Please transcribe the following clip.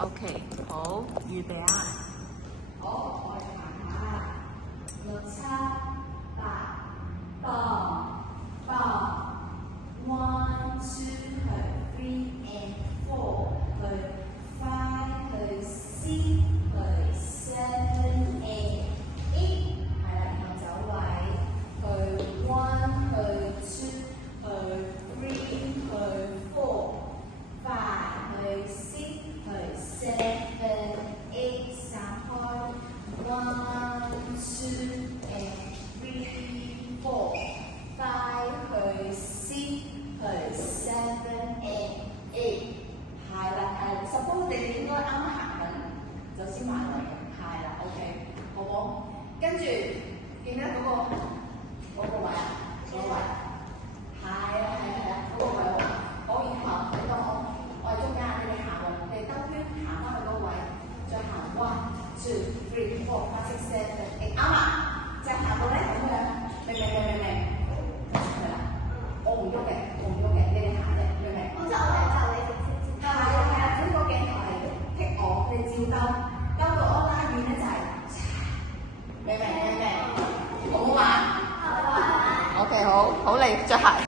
OK， 好，預備啊！好，我哋行下啦。6、7、8，磅。1、2、3 and 4，5、6、7、8，係啦，然後走位，1、2、3、4、5、6、7、8，散開，1、2、and 3、4、5、6、7、8，係啦，suppose 你哋應該啱啱行緊就先埋位嘅，係啦 ，OK， 好唔好？跟住記得嗰個位啊，嗰個位，係啦，嗰個位喎。好，然後你當我係中間，你哋行喎，你兜圈行翻去嗰個位，再行1、2、3、4、5、6、7、8，啱啊！就行到咧咁樣，明？係啦，我唔喐嘅，你哋行啫，明唔明？即係我係就你直接。係啊，咁個鏡頭係剔我，你照兜到我拉遠咧就係，明？好唔好玩？OK， 好，好嚟着鞋。